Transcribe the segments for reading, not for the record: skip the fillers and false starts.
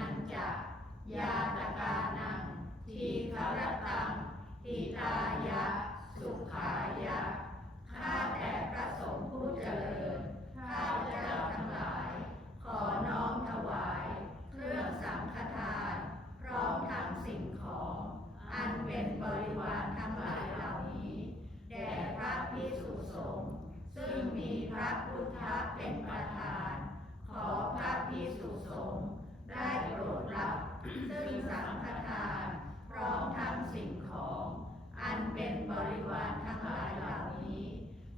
นันจะยาตกานังทีฆรตังหิตายะสุขายะข้าแต่พระสงฆ์ผู้เจริญข้าพเจ้าทั้งหลายขอน้อมถวายเครื่องสังฆทานพร้อมทั้งสิ่งของอันเป็นบริวารทั้งหลายเหล่านี้แด่พระภิกษุสงฆ์ซึ่งมีพระพุทธเป็นประธานขอพระภิกษุสงฆ์ได้โปรดรับซึ่งสังฆทานพร้อมทั้งสิ่งของอันเป็นบริวารทั้งหลายเหล่านี้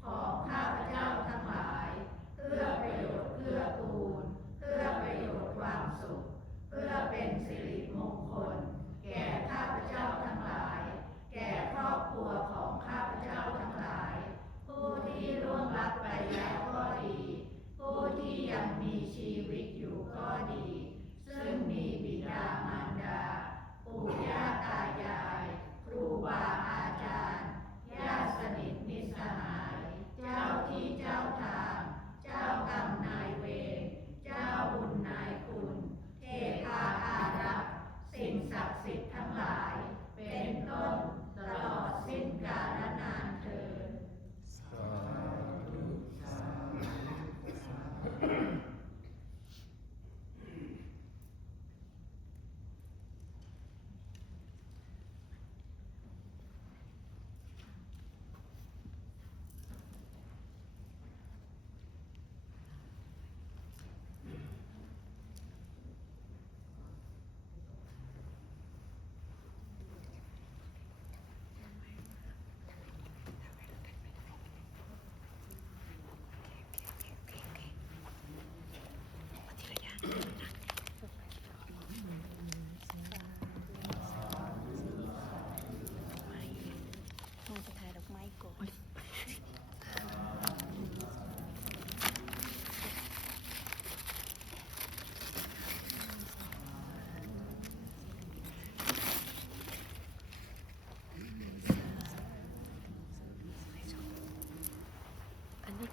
ของข้าพเจ้าทั้งหลายเพื่อประโยชน์เพื่อกูลเพื่อประโยชน์ความสุขเพื่อเป็นสิริมงคลแก่ข้าพเจ้าทั้งหลายแก่ครอบครัวของข้าพเจ้าทั้งหลายผู้ที่ล่วงลับไปแล้วก็ดีผู้ที่ยังมีชีวิตอยู่ก็ดีซึ่งมีบิดามารดาปู่ย่าตายายครูบาอาจารย์ญาติสนิทมิตรสหายเจ้าที่เจ้าทางเจ้ากรรมนายเวรเจ้าบุญนายคุณเทพาอารักษ์สิ่งศักดิ์สิทธิ์ทั้งหลายเป็นต้นตลอดสิ้นกาลนานเทอญสาธุสาธุ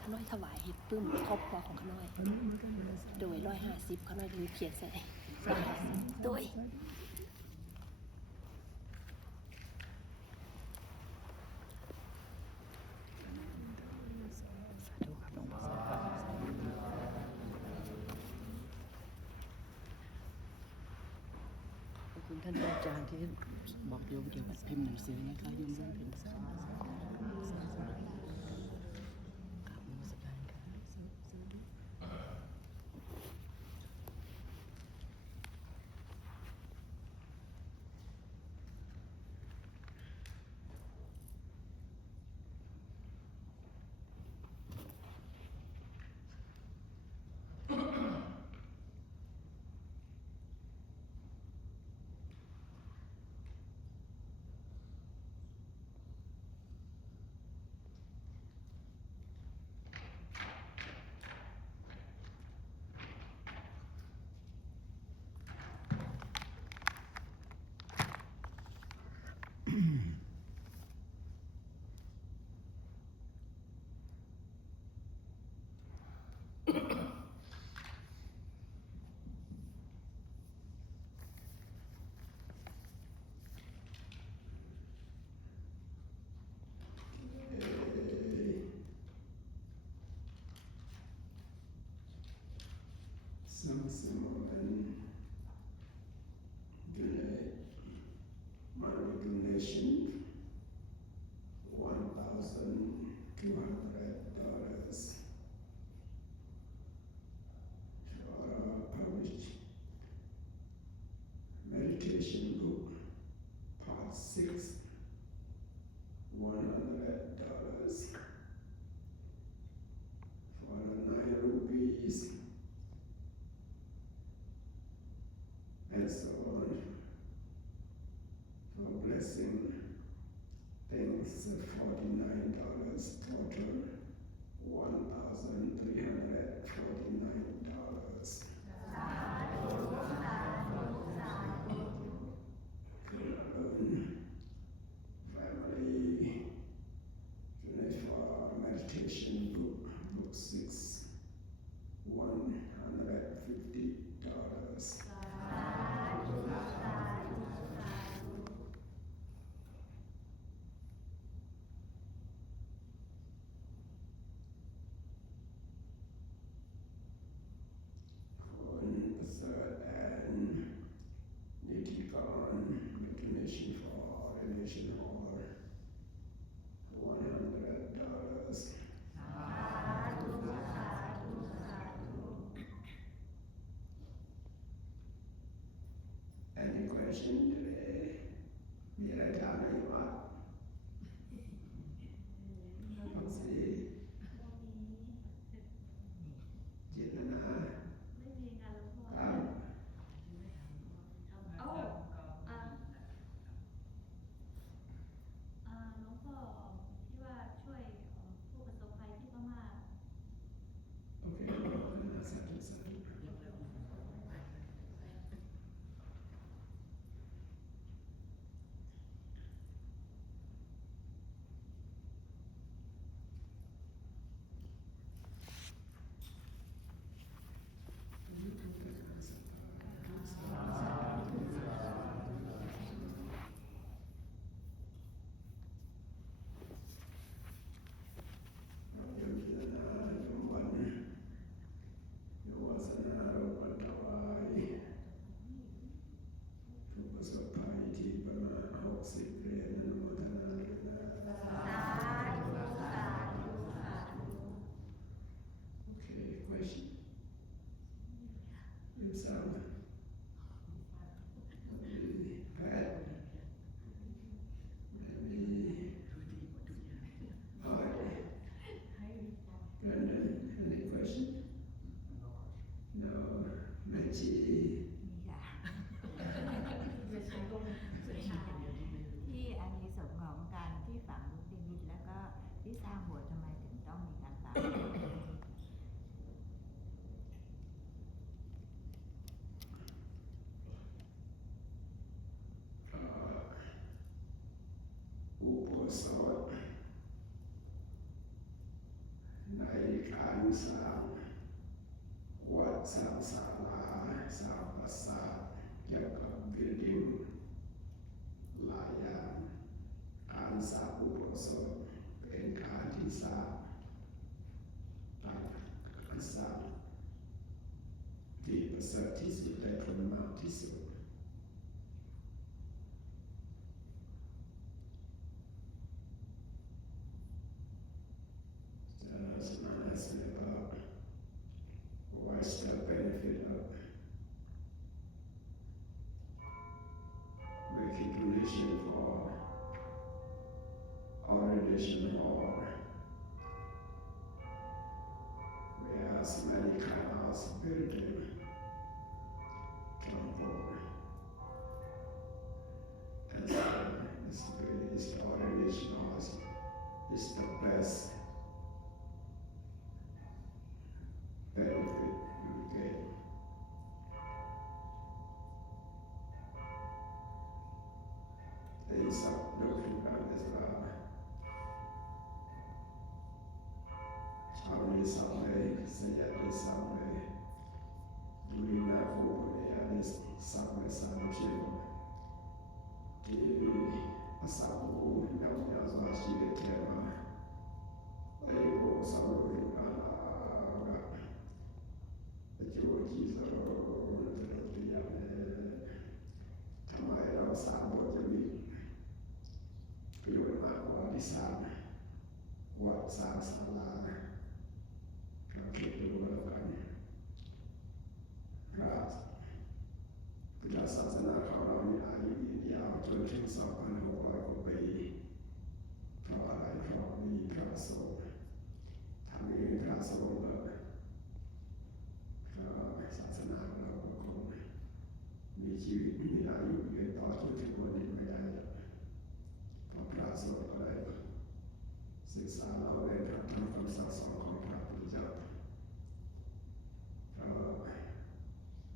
ขน้อยถวายเฮ็ดปึ้มครอบครัวของขน้อยโดย150ขน้อยมีเขียนใส่150โดยขอบคุณท่านอาจารย์ที่บอกโยมเกี่ยวกับพิมพ์หนังสือนะคะโยมร่วมพิมพ์Someone donate money donation $1,200 for a published meditation book part 6 $100 for 9 rupees and so on for blessing things $49 total $1,349 family donate for meditation book 6 $150 question today มีอะไรถามไหมว่าฟังสิจิตนา ไม่มีงานหลวงพ่อ ถาม หลวงพ่อที่ว่าช่วยผู้ประสบภัยที่พม่า โอเคสาธุสาธุที่อานิสงส์ของการที่ฝังลูกนิมิตแล้วก็ที่สร้างโบสถ์ทำไมถึงต้องมีการฝัง อุปสมบทในการสร้างวัดสร้างศาลาสร้างปราสาทเกี่ยวกับบิลดิ้งหลายอย่างการสร้างอุปสมบทเป็นการที่สร้างการสร้างที่ประเสริฐที่สุดได้ผลมากที่สุดabout what's the benefit of making donation for orientation hall whereas many clubhouse building temple and this orientation hall is the best benefit you get. There is some looking at as well. Somebody say at least somebody doing that for at least somebody some children. The Asabu, Yawashi, the Tema, they go somewhere. What sounds alive? Completely well done. God, because as an economy, I need the opportunities of an obey. Provide for me, Castle. Having Castle, Sasana,มีชีวิตมีอายุยืนต่อทุกวันนี้ไม่ได้เพราะพระสงฆ์อะไรศึกษาเราเรียนทำคำสั่งสอนของพระพุทธเจ้า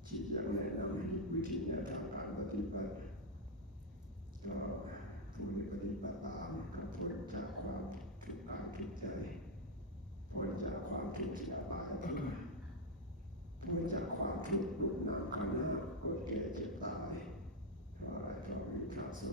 ชี้แจงแนะนำวิธีแนวทางการปฏิบัติก็ผู้ปฏิบัติตามก็พ้นจากความทุกข์กายทุกข์ใจพ้นจากความทุกข์ที่อบายพ้นจากความทุกข์ดุจน้ำขันธ์เกิดแก่เจ็บตายเพราะอะไรเพราะมีพระสง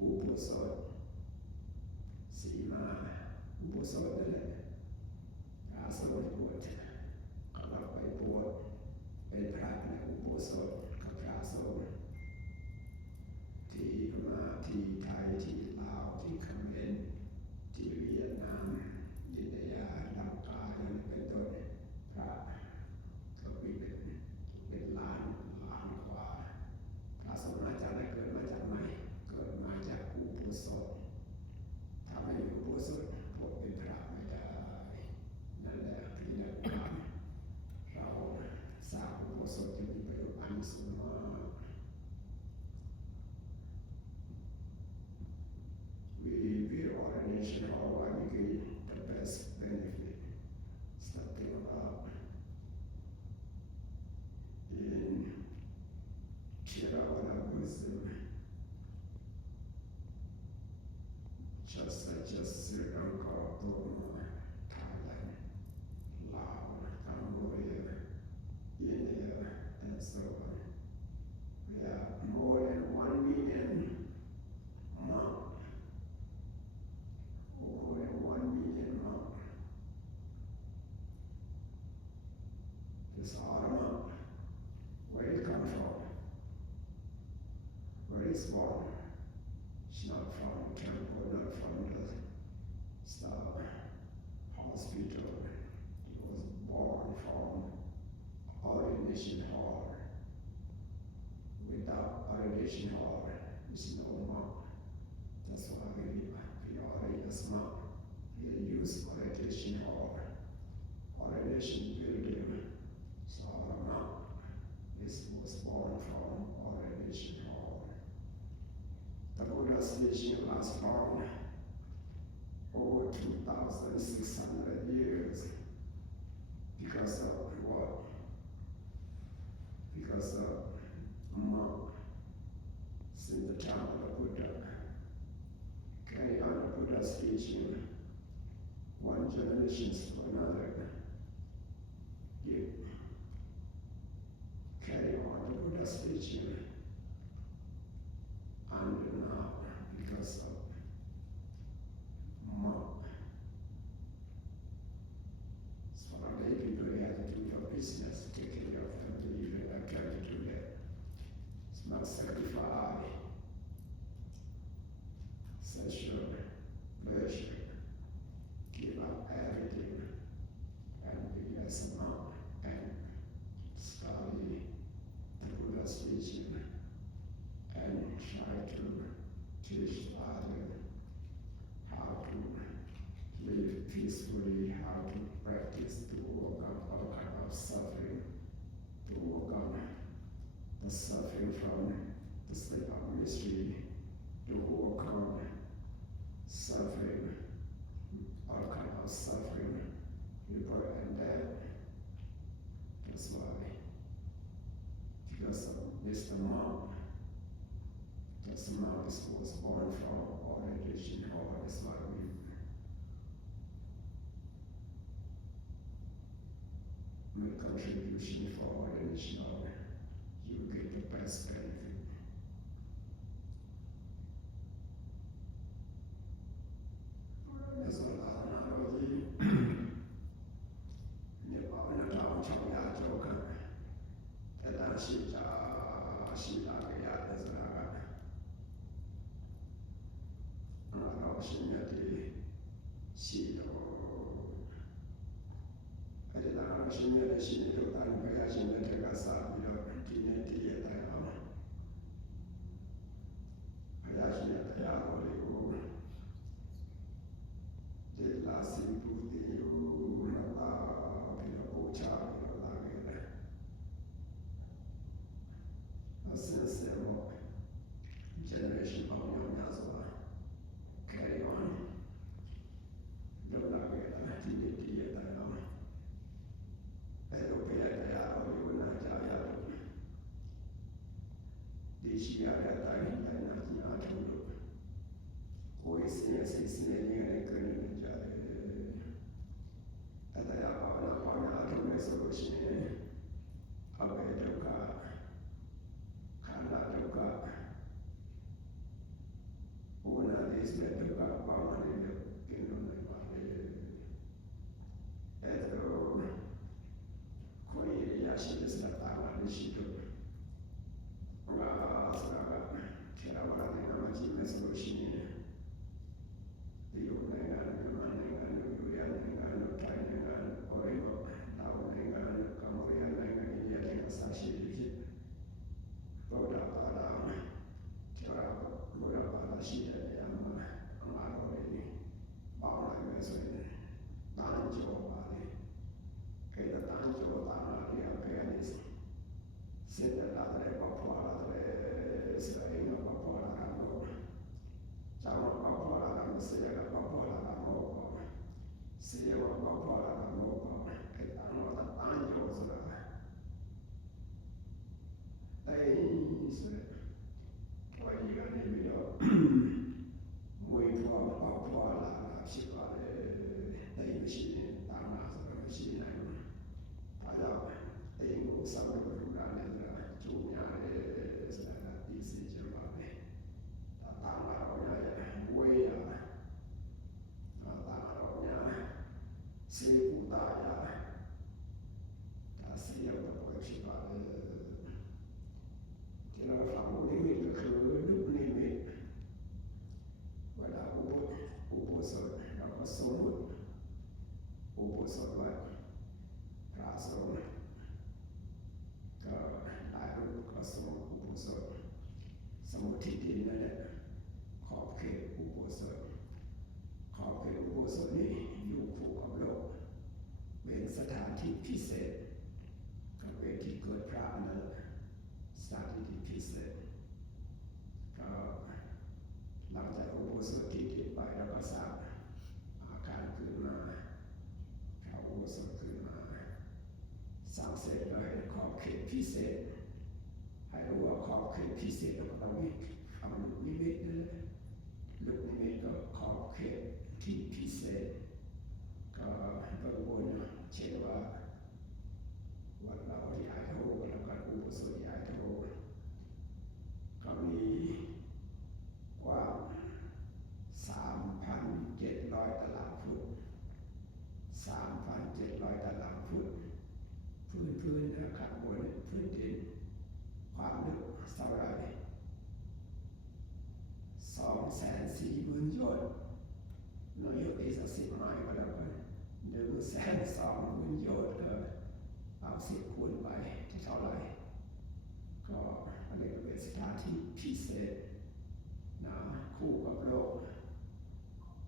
อุโบสถสีมาอุโบสถนั่นแหละอาสวะบวชก็รับไปบวชเป็นพระในอุโบสถกับพระสงฆ์ที่พม่าที่ไทยที่ลาวที่เขมรที่เวียดนามอินเดียลังกาอย่างนี้เป็นต้นพระก็มีเป็นล้านกว่าพระสงฆ์มาจากไหนเกิดมาจากไหนเกิดมาจากอุโบสถถ้าไม่มีอุโบสถพวกเป็นพระไม่ได้นั่นแหละที่นักปราชญ์เราสร้างอุโบสถจะมีประโยชน์อันสูงมาก We ordination hall I became the best benefit starting about in Theravada Buddhism just such as Sri Lanka, Burma, Thailand, Laos, Cambodia, India, and so on. We have more than 1 million monks. More than 1 million monks. This Adama, where it come from? Where it's born? It's not from the temple, not from the Star Hospital. It was born from ordination hall. Without ordination hall, there's no monk. That's why we ordain as monk. We use ordination hall, ordination building. So our monk was born from ordination hall. The Buddha's teaching lasts long, over 2,600 years. Because of what? Because of monk since the time of the Buddha carry on the Buddha's teaching one generation to another. Carry on the Buddha's teaching and now because of monk. So for lay people they have to do your business, take care of them, they even have to do that. It's not sacrifice, sexual pleasure, give up everything and be as a monk and study the Buddha's teaching and try to teach others how to live peacefully, how to practice to overcome all kind of suffering, to overcome the suffering from the state of mystery, to overcome suffering, all kind of suffering, people and death. That's why, because of Mr. Monk, this monk was born from ordination hall. That's why we make contribution for ordination hall. You get the best benefit. There's a lot of knowledge. Nibbana Dham Changya Joka. Tada Shita Shita Gaya Desraga. Anara Shinyati Shito. Tada Shinyati Shito Tan Gaya Shinyati Gasa Bilo Tineti Yatayama. Gaya Shinyati Yaholiku. De la Simputi Mata Pino Ocha Pino Lagere. A sense of generation of young Yazwa carry on. No Lagere, Tineti Yatayama. Edopia Tayaro, Yuna Tayaro. Dishia Yatayama Atu. resolution di dengan orang tahu dengan kemudian dengan dia dengan saksi dikit beberapa sih yang mengaruh ini bawa misalnya tangan coba kita tangan coba tangan dia pianis setelah dari Papua dari Israel Papua kamu sama Papua kamu saya Papua kamu saya Papua kamu kita mau tangan coba sudah sudah Wajiban ini muy Papua lah siapa dari sini tanah sampai sini ada yang sampai berbulan cuma sudah di sini tanah orangnya gue ya tanah orangnya seribu tanya kasih yang berbuat siapa kita lakukan ini ke hidup ini pada ubosot apa somut ubosot buat rasul ke lalu ke semua ubosot semut titikนั่นขอบเขตอุโบสถนี้อยู่คู่กับโลกเป็นสถานที่พิเศษกับเวทีเกิดพระนั่นสถานที่พิเศษก็หลังจากอุโบสถที่ติดไปแล้วก็สร้างอาคารขึ้นมาเข้าอุโบสถขึ้นมาสร้างเสร็จแล้วให้ขอบเขตพิเศษให้รู้ว่าขอบเขตพิเศษเราต้องมีคำลูกนิมิตนั่นแหละลูกนิมิตก็ขอบเขตที่พิเศษก็บางคนเชื่อว่าวัดเราที่ไอโทแล้วก็อุโบสถที่ไอโทก็มีกว้าง 3,700 ตารางฟุต 3,700 ตารางฟุตพื้นข้างบนพื้นดินความลึกเท่าไหร่ 240,000 โยชน์น้อยกว่า10 ไมล์ก็แล้วกัน 120,000 โยชน์เอา10 คูณไปเท่าไหร่ก็เรียกว่าเป็นสถานที่พิเศษนะคู่กับโลก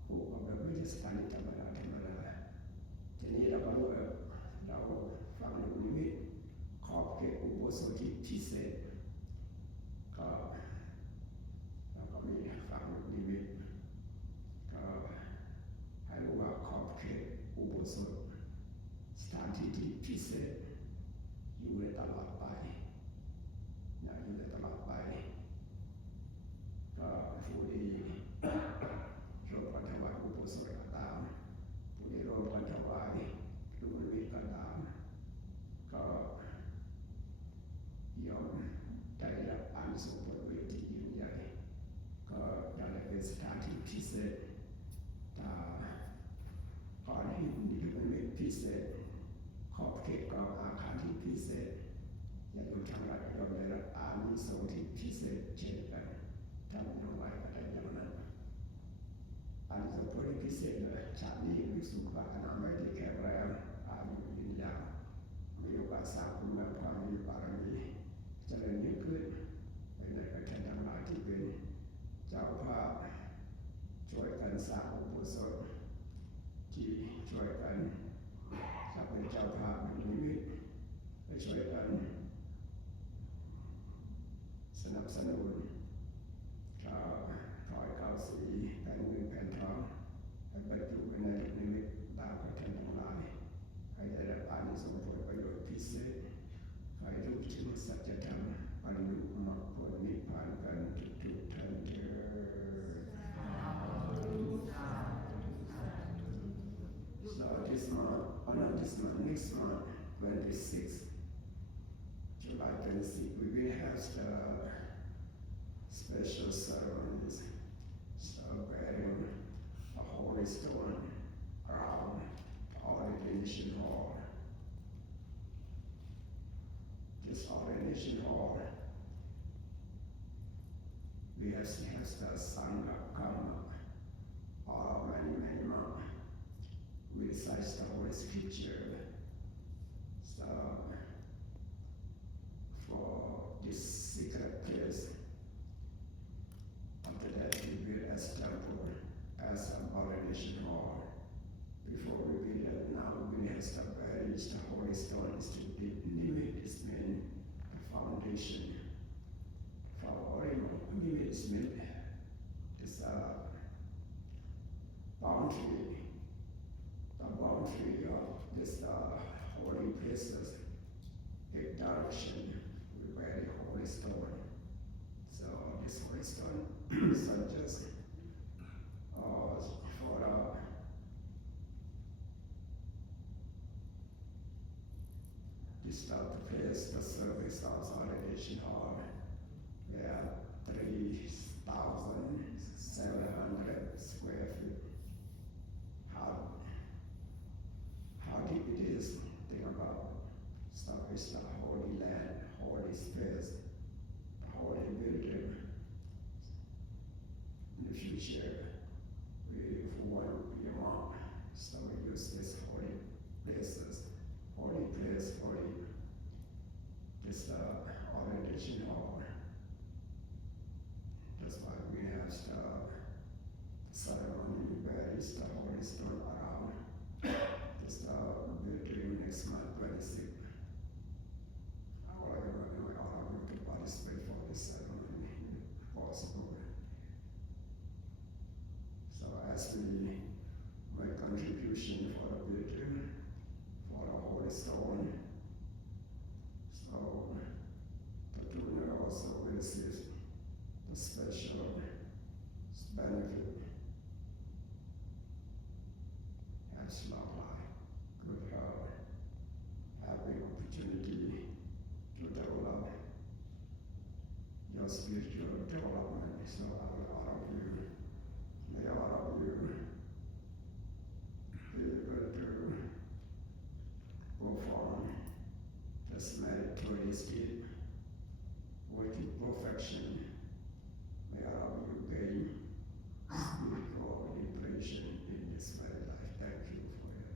ไม่ใช่สถานที่ธรรมดาทีนี้เราก็รู้ว่าเราฟังลูกนิมิตขอบเขตอุโบสถที่พิเศษก็เราก็มีฟังลูกนิมิตก็ให้รู้ว่าขอบเขตอุโบสถสถานที่ที่พิเศษอยู่ในตลอดไปอยู่ในตลอดไปก็ผู้ดีร่วมกันถวายอุโบสถก็ตามผู้ดีร่วมกันถวายลูกนิมิตก็ตามก็ยอมได้รับอานิสงส์ผลบุญที่ยิ่งใหญ่ก็ได้เป็นสถานที่พิเศษก่อนที่มีลูกนิมิตพิเศษขอบเขตกับอาคารที่พิเศษอย่าโดนทำลายยอมได้รับอานิสงส์ที่พิเศษเช่นกันทำลงไปก็ได้อย่างนั้นอานิสงส์ผลพิเศษเลยชาตินี้มีสุขภาพอนามัยที่แข็งแรงอายุยืนยาวมีโอกาสสร้างคุณงามความมีบารมีเจริญยิ่งขึ้นในประเทศทั้งหลายที่เป็นเจ้าภาพช่วยกันสร้างอุโบสถที่ช่วยกันถ้าเป็นเจ้าภาพลูกนิมิตไปช่วยกันสนับสนุนก็ถอยเข้าสีแผ่นเงินแผ่นทองให้บรรจุไว้ในลูกนิมิตตามกระทำทั้งหลายให้ได้รับอานิสงส์ผลประโยชน์พิเศษให้รู้ถึงสัจธรรมบรรลุมรรคผลนิพพานกันทุกท่านเถิด So this month, next month, 26, July 26, we will have the special ceremonies, so wearing a holy stone around the ordination hall. This ordination hall, we have has the sun come, or many more. We recite the Holy Scripture. So, for this secret place, after that we build as temple, as a ordination hall. Before we build it, now we have the buried the holy stone is to limit this mean the foundation. For holy limit is mean is a boundary. The boundary of this holy places, a direction with very holy stone. So this holy stone is not just for this the place, the service of ordination hall, where 3,700 square feet. How deep it is, think about stuff is the holy land, holy space, the holy building. In the future, we want, so we use this holy places, holy place, holy, this orientation hall. That's why we have the ceremony where is the holy stone around. This we're doing next month, 26. All of you to participate for this ceremony if possible. So as we make contribution for the building, for the holy stone, so the donor also will receive the special benefit. Has long life, good health, having opportunity to develop your spiritual development. So all of you, may all of you be able to perform this meritorious deed, working perfection. May all of you gain spiritual liberation in this very life. Thank you for your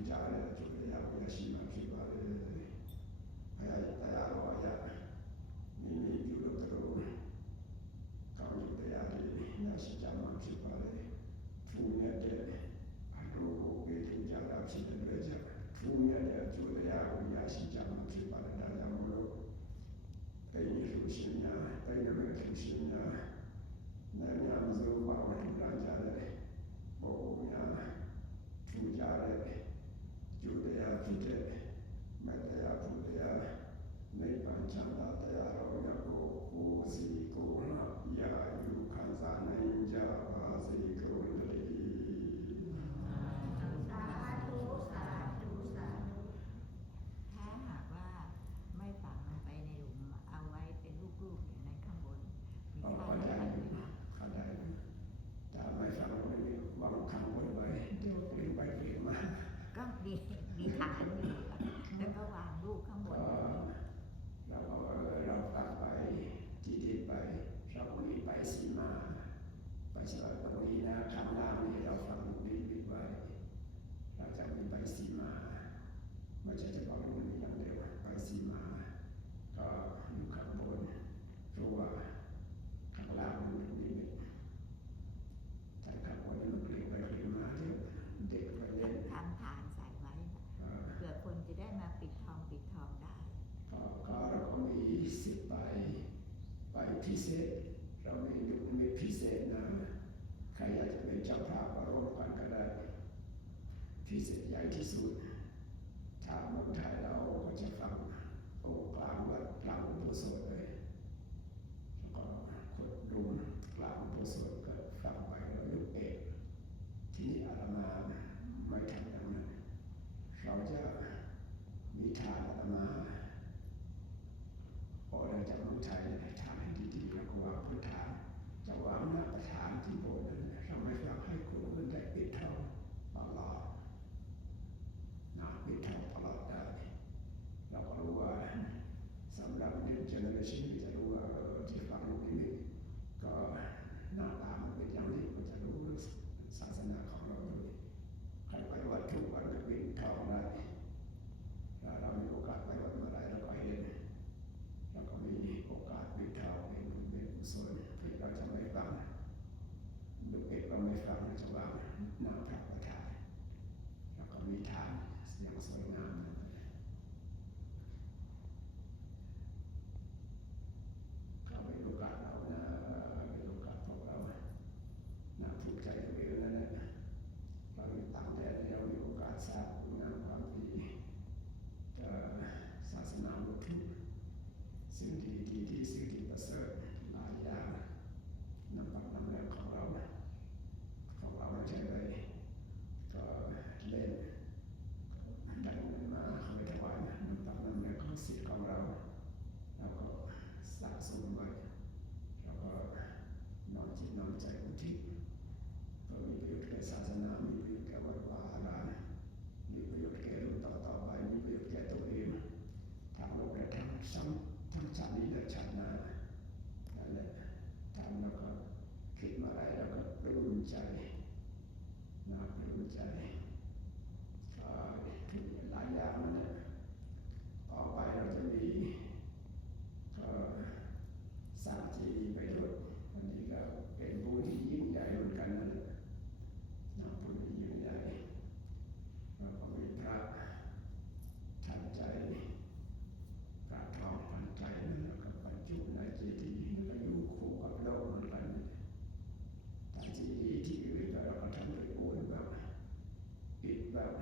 주자를 주야고 열심히 기도하래 하야야로 하야 미미 유로대로 가운데야리 야시자만 기도하래 두면대 하루 외주자라 기도하자 두면대 주야고 야시자만 기도하래 나야무로 베이니 수시냐 베이니 수시냐 나냐 무슨 마음을 불안자래 뭐냐 주자래 주대야 주대 매대야 부대야 내 반찬다대야로 야고 고시고나 야유칸사나 인자 바시고리 สาธุสาธุสาธุ ถ้าหากว่าไม่ฝังลงไปในหลุมเอาไว้เป็นลูกๆอยู่ในข้างบนมี เอา ค่า เข้าใจ เท่าไหร่ไหมคะ เข้าใจแต่ไม่ฟังไม่มีวางคำบนไว้เดี๋ยวเปลี่ยนไปเปลี่ยนมา ก็มีฐานอยู่ค่ะแล้วก็วางลูกข้างบน เราฟังไปที่ดินไปเรามีไปสีมาไปสลับตรงนี้นะข้างล่างนี่เราฟังลูกนี้บิดไว้เราจะมีไปสีมาไม่ใช่เฉพาะลูกนี้อย่างเดียวไปสีมาก็อยู่ข้างบนเพราะว่าข้างล่างมันลูกนี้แต่ข้างบนนี่มันเกลี่ยไปเกลี่ยมาเดี๋ยวเด็กไปเล่น ทำฐานใส่ไว้ค่ะเผื่อคนจะได้มาปิดทองได้ ก็เราก็มีสิบไปพิเศษเรามีพิเศษนะใครอยากจะเป็นเจ้าภาพก็ร่วมกันก็ได้พิเศษใหญ่ที่สุดถ้าเมืองไทยเราก็จะฟังองค์กลางวัดกลางอุโบสถเลยแล้วก็ขุดดุมกลางอุโบสถก็ฟังไปแล้วยกเอกที่นี่อาตมาไม่ทำอย่างนั้นเราจะมีทานอาตมาพอเราจะเมืองไทยทานให้ดีๆแล้วก็วางพื้นฐานจะวางหน้าประธานที่โบสถ์นั้นเราไม่อยากให้คนอื่นได้ปิดทองตลอดนะปิดทองตลอดได้เราก็รู้ว่าสำหรับเด็กเจเนอเรชันนี้จะรู้ว่าที่ฟังลูกนี้ก็หน้าตามันเป็นอย่างนี้ก็จะรู้ศาสนาของเราด้วยใครไปวัดทุกวันก็ปิดทองได้เรามีโอกาสไปวัดเมื่อไรเราก็เห็นแล้วก็มีโอกาสปิดทองเป็นบุญเป็นกุศลที่เราจะไม่ฟังดูเอกเราไม่ฟังเราจะวางหน้าพระประธานแล้วก็มีทานอย่างสวยงามก็เป็นโอกาสเรานะเป็นโอกาสของเราน่าภูมิใจตัวเองนั่นแหละเราอยู่ต่างแดนเรามีโอกาสสร้างคุณงามความดีศาสนาพุทธสิ่งที่ดีที่สิ่งที่ประเสริฐหลายอย่างน้ำปักน้ำแรงของเราไม่ใช่เลยก็เล่นได้เงินมาเขาไปถวายน้ำปักน้ำแรงของศิษย์ของเราก็สะสมไว้แล้วก็น้อมจิตน้อมใจอุทิศก็มีประโยชน์แก่ศาสนามีประโยชน์แก่วัดวาอารามมีประโยชน์แก่รุ่นต่อไปมีประโยชน์แก่ตัวเองทางโลกและทางชาตินี้และชาติหน้านั่นแหละทำแล้วก็คิดมาอะไรแล้วก็ปลื้มใจนะปลื้มใจถึงหลายอย่างนั่นแหละต่อไปเราจะมีสร้างเจดีย์ไปด้วยอันนี้ก็เป็นบุญที่ยิ่งใหญ่เหมือนกันนั่นแหละนะบุญที่ยิ่งใหญ่แล้วก็มีพระทันใจพระทองทันใจนั่นแล้วก็บรรจุในเจดีย์แล้วก็อยู่คู่กับโลกเหมือนกันแต่เจดีย์ที่อื่นเราก็ทำด้วยปูนแบบอิฐแบบ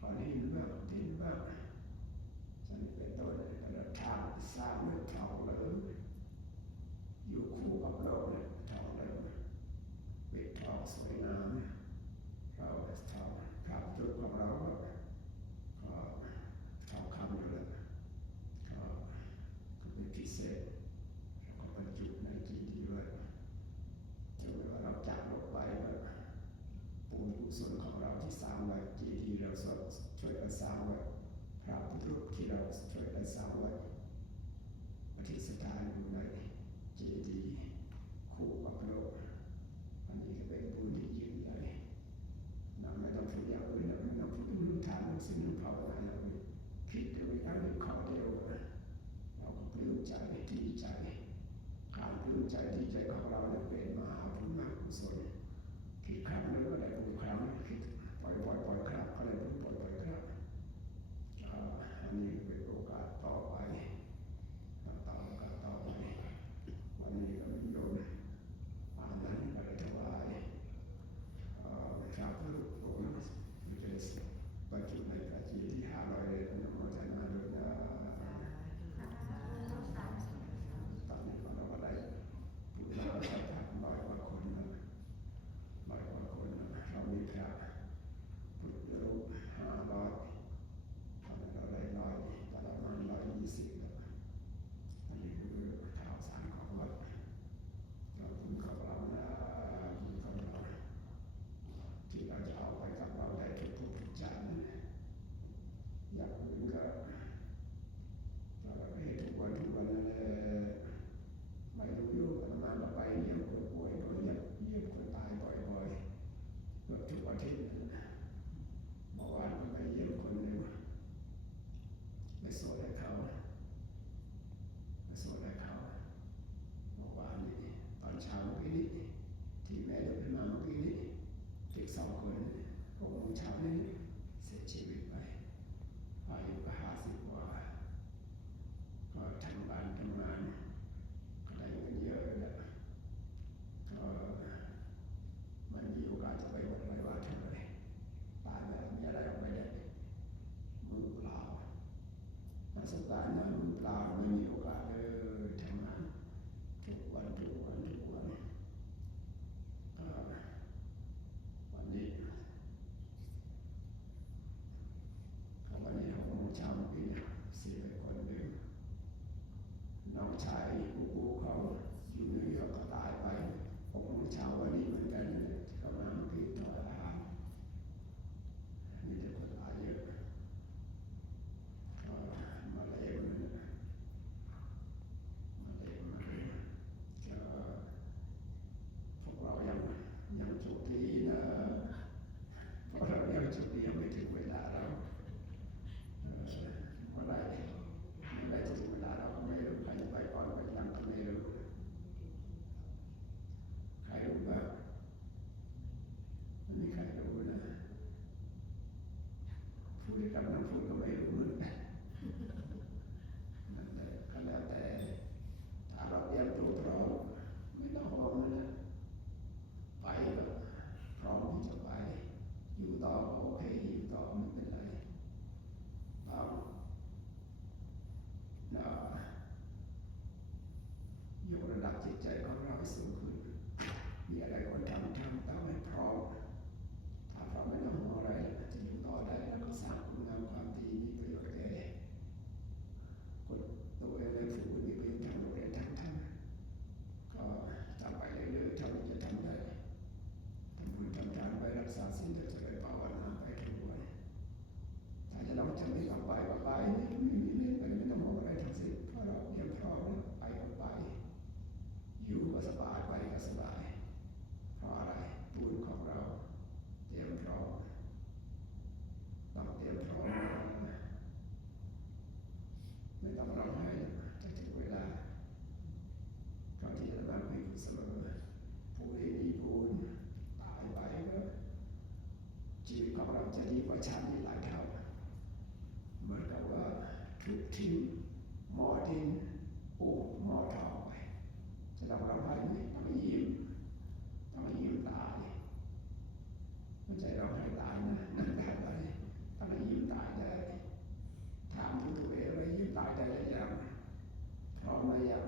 ก้อนหินแบบดินแบบฉันเป็นต้นแต่ละทางสร้างด้วยทองเหลืองอยู่คู่กับโลกเนี่ยทองเหลืองปิดทองสวยงามเราทองพระจุดของเราก็ทองคำอยู่แล้วก็เป็นพิเศษแล้วก็บรรจุในเจดีย์ไว้จนเวลาเราจากโลกไปแบบบุญกุศลของเราที่สร้างไว้เจดีย์เราช่วยกันสร้างไว้พระพุทธรูปที่เราช่วยกันสร้างไว้ นใจที่ใจของเราเนี่ยเป็นมหาบุญมหากุศลคิดครั้งนึงก็ได้บุญครั้งคิดปล่อยครั้งก็ได้บุญปล่อยครั้งอันนี้เป็นโอกาสต่อไปต่อไปวันนี้ก็มีโยมป่านนั้นก็ได้ถวายชาวพุทธองค์ที่จะบรรจุในกระจีที่500เลยอนุโมทนาด้วยนะตอนนี้เราก็ได้ผู้รับประทาน100 กว่าคนนะ100 กว่าคนนะเรามีพระพุทธรูป500ตอนนี้เราได้100ประมาณ120แล้วอันนี้คือข่าวสารของวัดเราคุณของเรานะคุณของเราที่เราจะเอาไปกับเราได้ทุกชาตินะอย่างอื่นก็เราก็ให้ทุกวันนั่นแหละไม่รู้อยู่ประมาณเราไปเยี่ยมคนป่วยเยี่ยมคนตายบ่อยๆเกือบทุกอาทิตย์เมื่อวานก็ไปเยี่ยมคนหนึ่งไปสวดให้เขาเมื่อวานนี้ตอนเช้าเมื่อกี้นี้ที่แม่เดินไปมาเมื่อกี้นี้เด็ก2 คน6 โมงเช้านี้เสียชีวิตไปอายุก็50 กว่าก็ทำงานก็ได้เงินเยอะแล้วก็มันมีโอกาสจะไปวัดไปว่าเท่าไหร่ตายแบบมีอะไรออกไปได้มือเปล่าประสบการณ์นั้นมือเปล่าไม่มีโอกาสเลยทำงานทุกวันก็วันนี้วันนี้6 โมงเช้าเมื่อกี้เนี่ยเสียไปคนหนึ่งน้องชายกูเขาอยู่นิวยอร์กก็ตายไป6 โมงเช้าวันนี้เหมือนกันเขามาเมื่อกี้ถอดอาหารมีแต่คนตายเยอะมาเลวนั่นนะมาเลวก็พวกเรายังโชคดีนะเพราะเรายังโชคดียังไม่ถึงเวลาเราเมื่อไรจะถึงเวลาเราก็ไม่รู้ใครจะไปก่อนไปหลังก็ไม่รู้ใครรู้บ้างไม่มีใครรู้นะพูดกับน้ำพูดก็ไม่รู้เหมือนกันนั่นแหละก็แล้วแต่ถ้าเราเตรียมตัวพร้อมไม่ต้องห่วงนะไปก็พร้อมที่จะไปอยู่ต่อโอเคอยู่ต่อไม่เป็นไรต้องยกระดับจิตใจของเราให้สูงขึ้นมีอะไรก็ทำตามให้พร้อมถ้าพร้อมไม่ต้องห่วงอะไรจะอยู่ต่อได้แล้วก็สร้างคุณงามความดีมีประโยชน์แก่คนตัวเองและผู้อื่นมีประโยชน์ทางโรงเรียนทางธรรมก็ทำไปเรื่อยๆเท่าที่จะทำได้ทำบุญทำทานไปรักษาศีลจะไปภาวนาไปทุกวันถ้าจะเราจะไม่กลับไปก็ไปไม่ต้องห่วงอะไรทั้งสิ้นเพราะเราเตรียมพร้อมแล้วไปก็ไปอยู่ก็สบายไปก็สบายเพราะอะไรบุญของเราเตรียมพร้อมต้องเตรียมพร้อมไม่ต้องร้องไห้จะถึงเวลาก่อนที่จะมาคุยกันเสมอผู้ที่มีบุญตายไปก็ชีวิตของเราจะดีกว่าชาตินี้หลายเท่าเหมือนกับว่าถูกทิ้งหม้อดินปูหม้อทองไปจะต้องร้องไห้ไหมต้องยิ้มตายไม่ใช่ร้องไห้ตายนะนั่นตายไปต้องยิ้มตายได้ถามตัวเองว่ายิ้มตายได้หรือยังพร้อมหรือยัง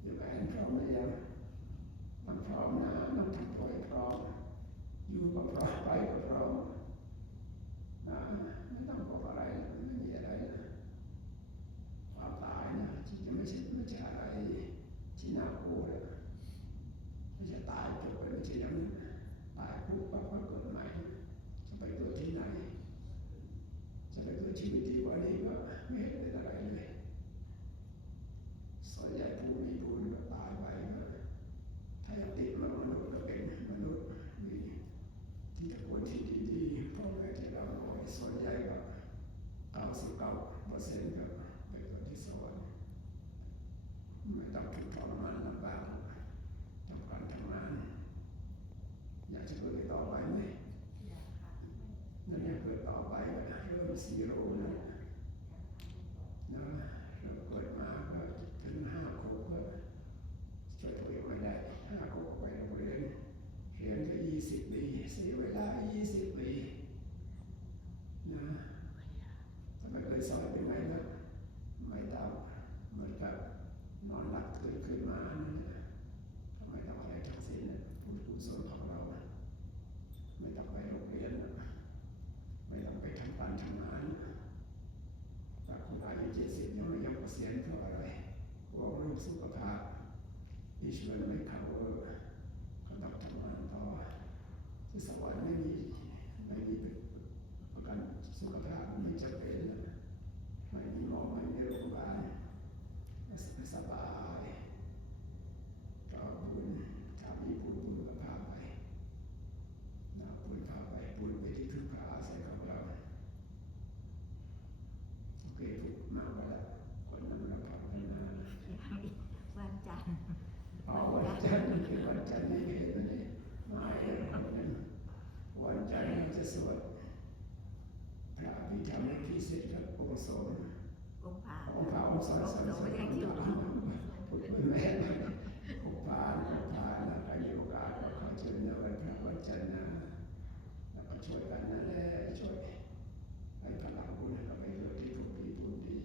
อยู่แอนพร้อมหรือยังมันพร้อมนะมันทำตัวให้พร้อมอยู่ก็พร้อมไปก็พร้อมไม่ต้องบอกอะไรไม่มีอะไรนะความตายนะที่จะไม่ใช่อะไรที่น่ากลัวเลยไม่ใช่ตายจบไปไม่ใช่อย่างนั้นตายปุ๊บปั๊บก็เกิดใหม่จะไปเกิดที่ไหนจะไปเกิดชีวิตดีกว่านี้ก็ไม่เห็นเป็นอะไรเลยส่วนใหญ่ผู้มีบุญก็ตายไปก็ถ้าอยากติดมนุษย์ก็เป็นมนุษย์มีที่จะคนที่ดีๆพ่อแม่ที่เราส่วนใหญ่ก็99%ก็ไปเกิดที่สวรรค์ไม่ต้องถูกทรมานลำบาก 0นะเราเกิดมาก็ถึง5 ขวบก็ช่วยตัวเองไม่ได้5 ขวบไปโรงเรียนก็20 ปีเสียเวลา20 ปีนะถ้าไม่เคยสอนเป็นไงล่ะไม่ตามเหมือนกับนอนหลับตื่นขึ้นมานั่นแหละทำไมต้องอะไรทั้งสิ้นนะบุญกุศลของเราไม่ต้องไปโรงเรียนไม่ต้องไปทำการทำงานแต่คุณอายุ70ยังไม่ยอมเกษียณเพราะอะไรเพราะเรื่องสุขภาพอิชวนไม่เข้าก็ต้องทำงานต่อที่สวรรค์ไม่มีประกันสุขภาพไม่จำเป็นไม่มีหมอไม่มีโรงพยาบาลไม่สบายก็บุญถ้ามีบุญก็พาไปบุญพาไปบุญไปที่พึ่งพาอาศัยของเราโอเคถูกมากไปแล้วคนนั้นเราภาวนา วันจันทร์ วันจันทร์คือวันจันทร์นี่เห็นไหมมาวันจันทร์เราจะสวดพระอภิธรรมให้พิเศษกับองค์สงฆ์ องค์พระ องค์พระองค์สอนพูดแม่องค์พระนะใครมีโอกาสก็ขอเชิญนะวันพระวันจันทร์นะแล้วก็ช่วยกันนั่นแหละช่วยให้พลังบุญก็ไปเกิดที่ถูกดีบุญดี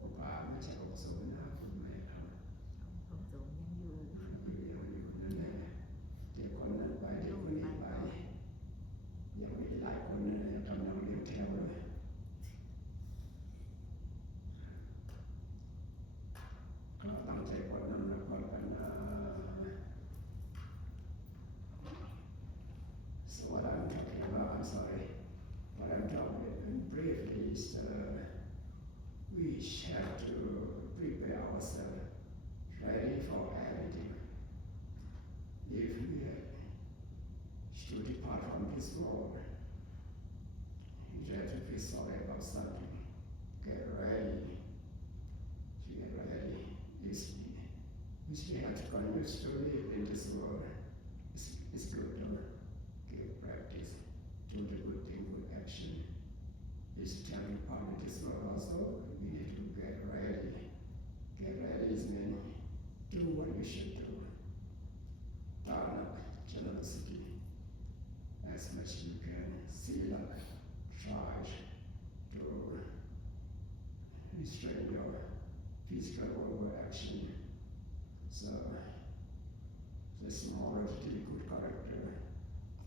องค์พระไม่ใช่องค์สงฆ์นะคุณแม่ครับ องค์สงฆ์ยังอยู่ อยู่นั่นแหละเดี๋ยวคนนั้นไปเดี๋ยวคนนี้ไปยังมีหลายคนนะยังกำลังเรียงแถวเลยก็ตั้งใจบวชนำนักบวชกันนะ So what I'm talking about, I'm sorry, what I'm talking briefly is we have to prepare ourselves ready for everything. If we should depart from this world, you have to be sorry about something. Get ready. To get ready. Which we have to convince to live in this world. It's good, good practice. Do the good thing, good action. It's telling part of this world also. We need to get ready. Get ready is meaning do what you should do. Turn up generosity as much as you can. Seal up. Try to restrain your physical overaction. So, just morality, good character,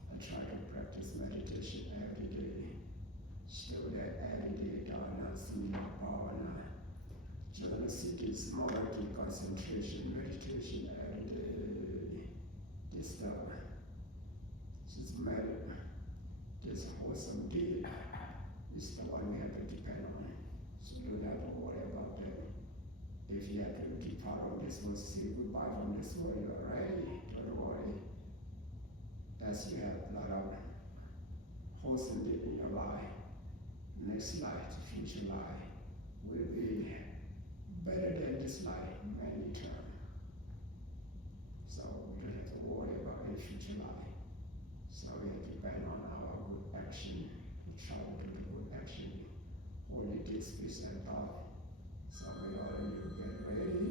and try to practice meditation every day. Show that every day, dana, sila, bhavana. Generosity is morality, concentration, meditation every day. This stuff, this merit, this wholesome deed is the one we have to depend on. So you don't have to worry about that. If you have to depart from this world, say goodbye from this world, you are ready, don't worry. As you have a lot of wholesome deed in your life, next life, future life, will be better than this life many times. So we don't have to worry about any future life. So we have to depend on our good action. We try to do the good action. Only this, peace and thought. So we all of you get ready.